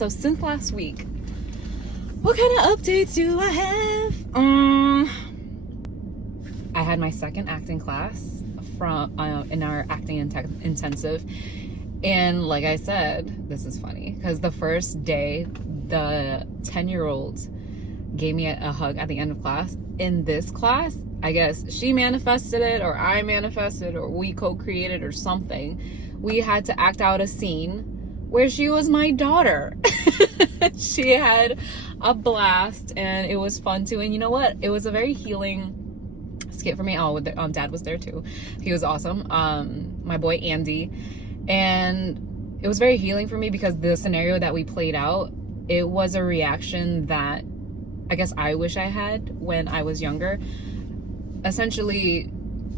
So since last week, what kind of updates do I have? I had my second acting class from in our acting intensive, and like I said, this is funny because the first day, the 10-year-old gave me a hug at the end of class. In this class, I guess she manifested it, or I manifested, or we co-created, or something. We had to act out a scene where she was my daughter. She had a blast, and it was fun too. And you know what? It was a very healing skit for me. Dad was there too. He was awesome. My boy Andy, and it was very healing for me because the scenario that we played out, it was a reaction that I guess I wish I had when I was younger. Essentially,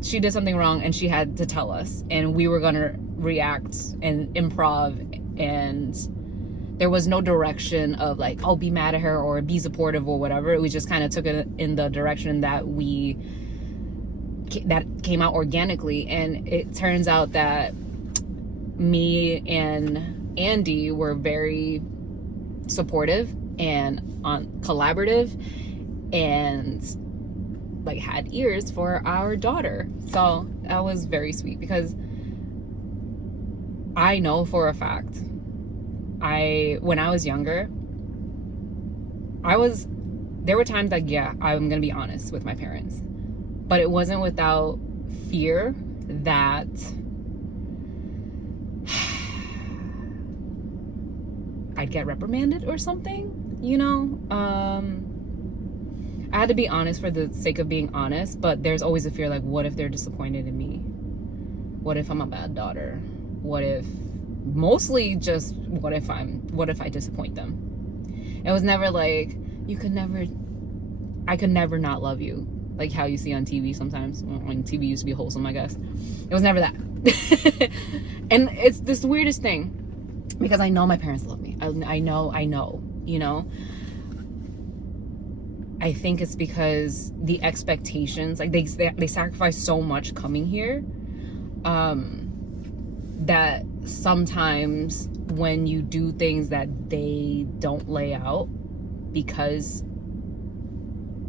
she did something wrong and she had to tell us, and we were gonna react and improv, and there was no direction of like, oh, be mad at her or be supportive or whatever. We just kind of took it in the direction that came out organically. And it turns out that me and Andy were very supportive and collaborative, and like had ears for our daughter. So that was very sweet because I know for a fact, when I was younger, there were times like, yeah, I'm gonna be honest with my parents, but it wasn't without fear that I'd get reprimanded or something, you know? I had to be honest for the sake of being honest, but there's always a fear like, what if they're disappointed in me? What if I'm a bad daughter? What if I disappoint them? It was never like, I could never not love you, like how you see on TV sometimes, when TV used to be wholesome, I guess. It was never that. And it's this weirdest thing because I know my parents love me. I know, you know. I think it's because the expectations, like they sacrifice so much coming here, that sometimes when you do things that they don't lay out, because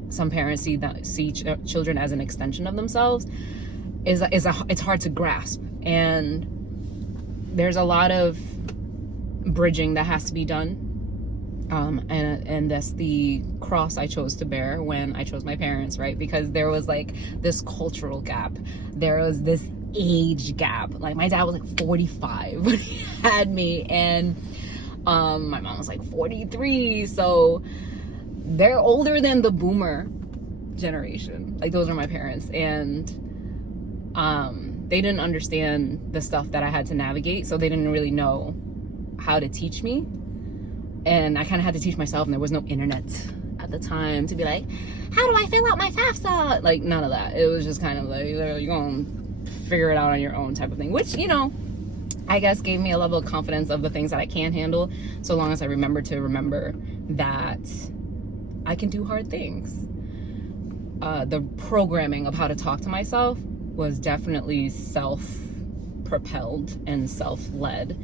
some parents see children as an extension of themselves, it's hard to grasp. And there's a lot of bridging that has to be done. And that's the cross I chose to bear when I chose my parents, right? Because there was like this cultural gap. There was this age gap. Like my dad was like 45 when he had me, and my mom was like 43. So they're older than the boomer generation. Like those are my parents. And they didn't understand the stuff that I had to navigate. So they didn't really know how to teach me. And I kind of had to teach myself, and there was no internet at the time to be like, how do I fill out my FAFSA? Like, none of that. It was just kind of like, you're going to figure it out on your own type of thing, which, you know, I guess gave me a level of confidence of the things that I can handle, so long as I remember that I can do hard things. The programming of how to talk to myself was definitely self-propelled and self-led.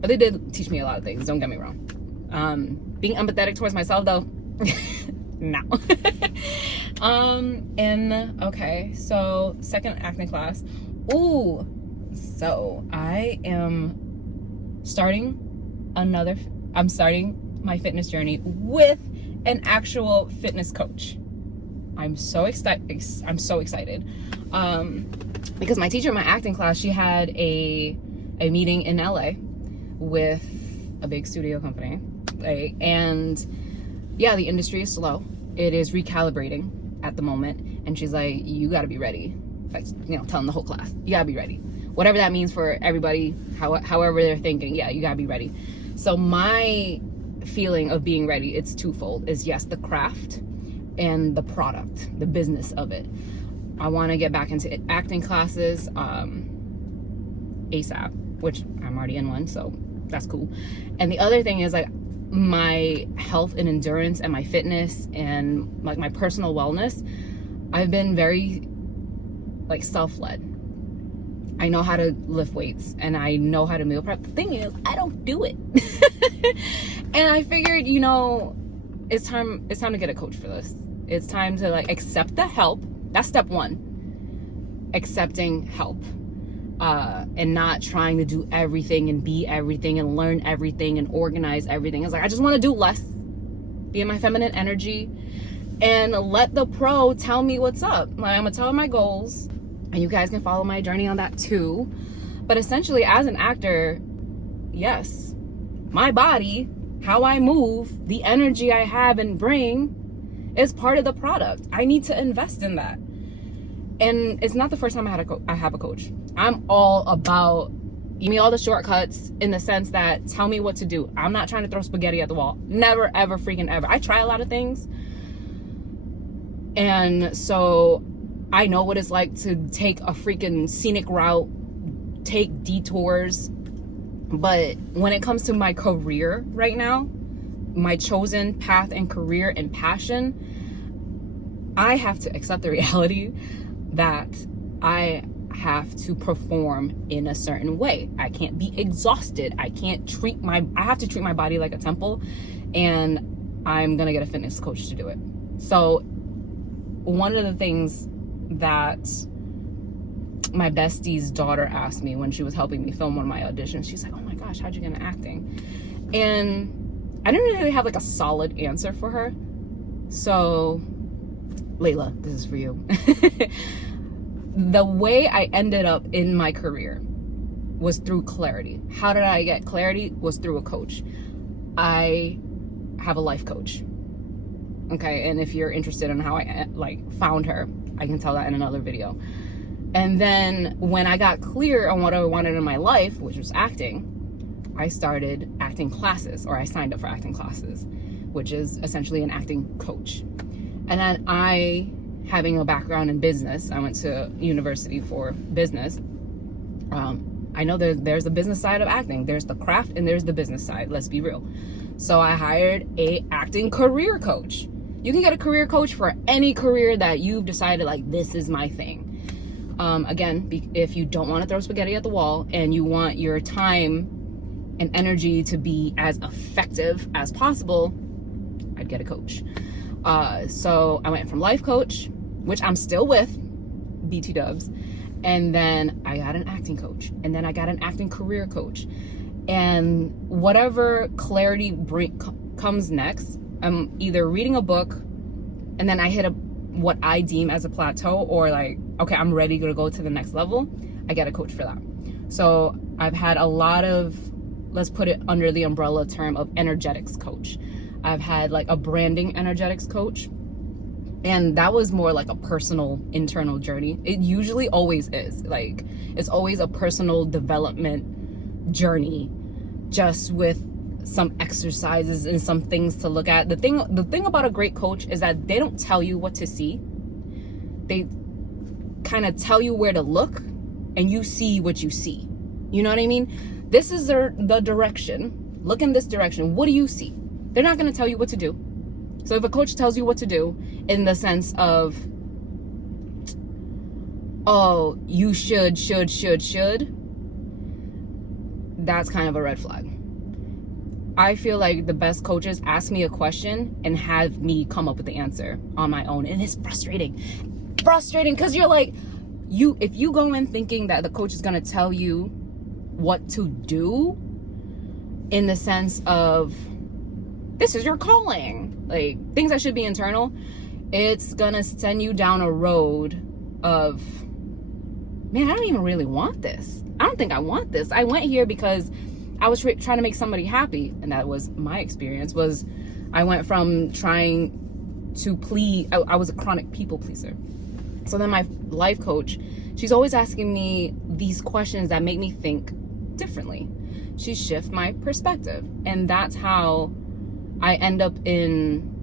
But they did teach me a lot of things, don't get me wrong. Being empathetic towards myself, though, no. And okay, so second acting class. Ooh, so I'm starting my fitness journey with an actual fitness coach. I'm so excited. Because my teacher in my acting class, she had a meeting in LA with a big studio company, right? And yeah, the industry is slow. It is recalibrating at the moment, and she's like, you got to be ready. Like, you know, telling the whole class, you got to be ready, whatever that means for everybody, however they're thinking. Yeah, you got to be ready. So my feeling of being ready, it's twofold. Is yes, the craft and the product, the business of it. I want to get back into acting classes ASAP, which I'm already in one, so that's cool. And the other thing is like my health and endurance and my fitness and like my personal wellness. I've been very like self-led. I know how to lift weights and I know how to meal prep. The thing is, I don't do it. And I figured, it's time to get a coach for this. It's time to like accept the help. That's step one. Accepting help. And not trying to do everything and be everything and learn everything and organize everything. It's like, I just want to do less, be in my feminine energy, and let the pro tell me what's up. Like, I'm gonna tell her my goals, and you guys can follow my journey on that too. But essentially, as an actor, yes, my body, how I move, the energy I have and bring is part of the product. I need to invest in that. And it's not the first time I have a coach. I'm all about, give me all the shortcuts in the sense that tell me what to do. I'm not trying to throw spaghetti at the wall. Never, ever, freaking ever. I try a lot of things. And so I know what it's like to take a freaking scenic route, take detours. But when it comes to my career right now, my chosen path and career and passion, I have to accept the reality that I have to perform in a certain way. I can't be exhausted. I have to treat my body like a temple, and I'm gonna get a fitness coach to do it. So one of the things that my bestie's daughter asked me when she was helping me film one of my auditions, she's like, oh my gosh, how'd you get into acting? And I didn't really have like a solid answer for her. So Layla, this is for you. The way I ended up in my career was through clarity. How did I get clarity? Was through a coach. I have a life coach. Okay, and if you're interested in how I found her, I can tell that in another video. And then when I got clear on what I wanted in my life, which was acting, I started acting classes, or I signed up for acting classes, which is essentially an acting coach. And then having a background in business, I went to university for business. I know there's a business side of acting. There's the craft and there's the business side. Let's be real. So I hired a acting career coach. You can get a career coach for any career that you've decided, like, this is my thing. Again, if you don't want to throw spaghetti at the wall and you want your time and energy to be as effective as possible, I'd get a coach. So I went from life coach, which I'm still with, BT dubs, and then I got an acting coach, and then I got an acting career coach. And whatever clarity comes next, I'm either reading a book and then I hit what I deem as a plateau, or like, okay, I'm ready to go to the next level, I get a coach for that. So I've had a lot of, let's put it under the umbrella term of energetics coach. I've had like a branding energetics coach, and that was more like a personal internal journey. It usually always is. Like, it's always a personal development journey, just with some exercises and some things to look at. The thing about a great coach is that they don't tell you what to see. They kind of tell you where to look, and you see what you see. You know what I mean? This is the direction. Look in this direction. What do you see? They're not going to tell you what to do. So if a coach tells you what to do in the sense of, oh, you should, that's kind of a red flag. I feel like the best coaches ask me a question and have me come up with the answer on my own. And it's frustrating because you're like, if you go in thinking that the coach is going to tell you what to do in the sense of, this is your calling, like things that should be internal, it's gonna send you down a road of, man, I don't even really want this. I don't think I want this. I went here because I was trying to make somebody happy, and that was my experience. Was I went from trying to please, I was a chronic people pleaser. So then my life coach, she's always asking me these questions that make me think differently. She shifts my perspective, and that's how I end up in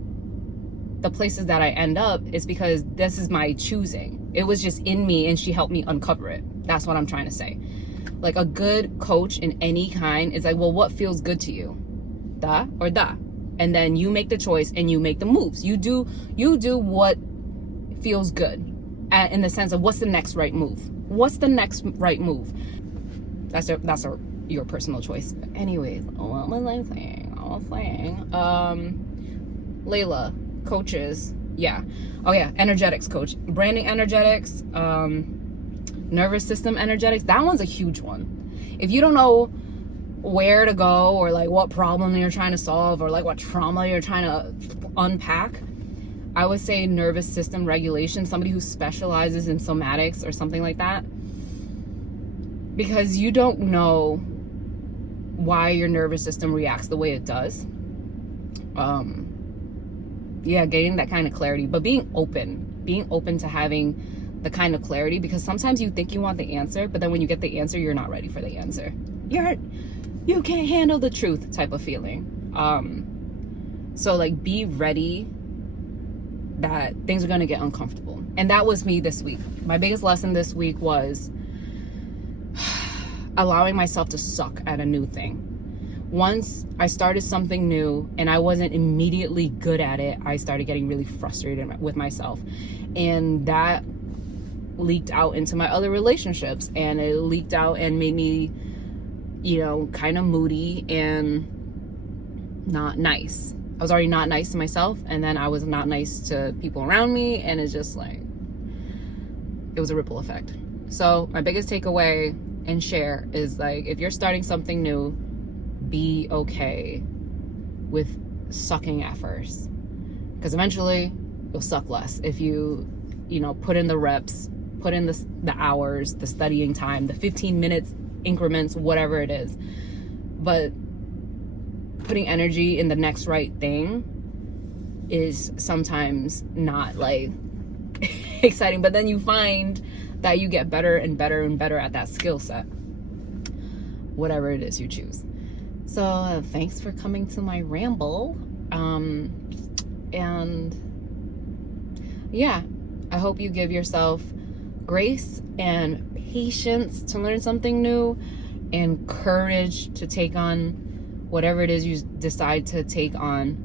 the places that I end up, is because this is my choosing. It was just in me, and she helped me uncover it. That's what I'm trying to say. Like, a good coach in any kind is like, well, what feels good to you? Da or da? And then you make the choice and you make the moves. You do what feels good, in the sense of, what's the next right move? What's the next right move? That's a your personal choice. But anyways, what was I saying? Layla, coaches. Yeah. Oh yeah, energetics coach. Branding energetics, nervous system energetics. That one's a huge one. If you don't know where to go, or like what problem you're trying to solve, or like what trauma you're trying to unpack, I would say nervous system regulation, somebody who specializes in somatics or something like that. Because you don't know why your nervous system reacts the way it does. Yeah, getting that kind of clarity, but being open to having the kind of clarity, because sometimes you think you want the answer, but then when you get the answer, you're not ready for the answer. You can't handle the truth type of feeling. So like, be ready that things are going to get uncomfortable. And that was me this week. My biggest lesson this week was allowing myself to suck at a new thing. Once I started something new and I wasn't immediately good at it, I started getting really frustrated with myself. And that leaked out into my other relationships, and it leaked out and made me, kind of moody and not nice. I was already not nice to myself, and then I was not nice to people around me, and it's just like, it was a ripple effect. So my biggest takeaway and share is like, if you're starting something new, be okay with sucking at first, because eventually you'll suck less if you put in the reps, put in the hours, the studying time, the 15 minutes increments, whatever it is. But putting energy in the next right thing is sometimes not like exciting, but then you find that you get better and better and better at that skill set, whatever it is you choose. So thanks for coming to my ramble. And yeah, I hope you give yourself grace and patience to learn something new, and courage to take on whatever it is you decide to take on.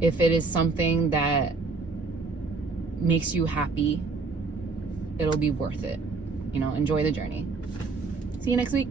If it is something that makes you happy, it'll be worth it. Enjoy the journey. See you next week.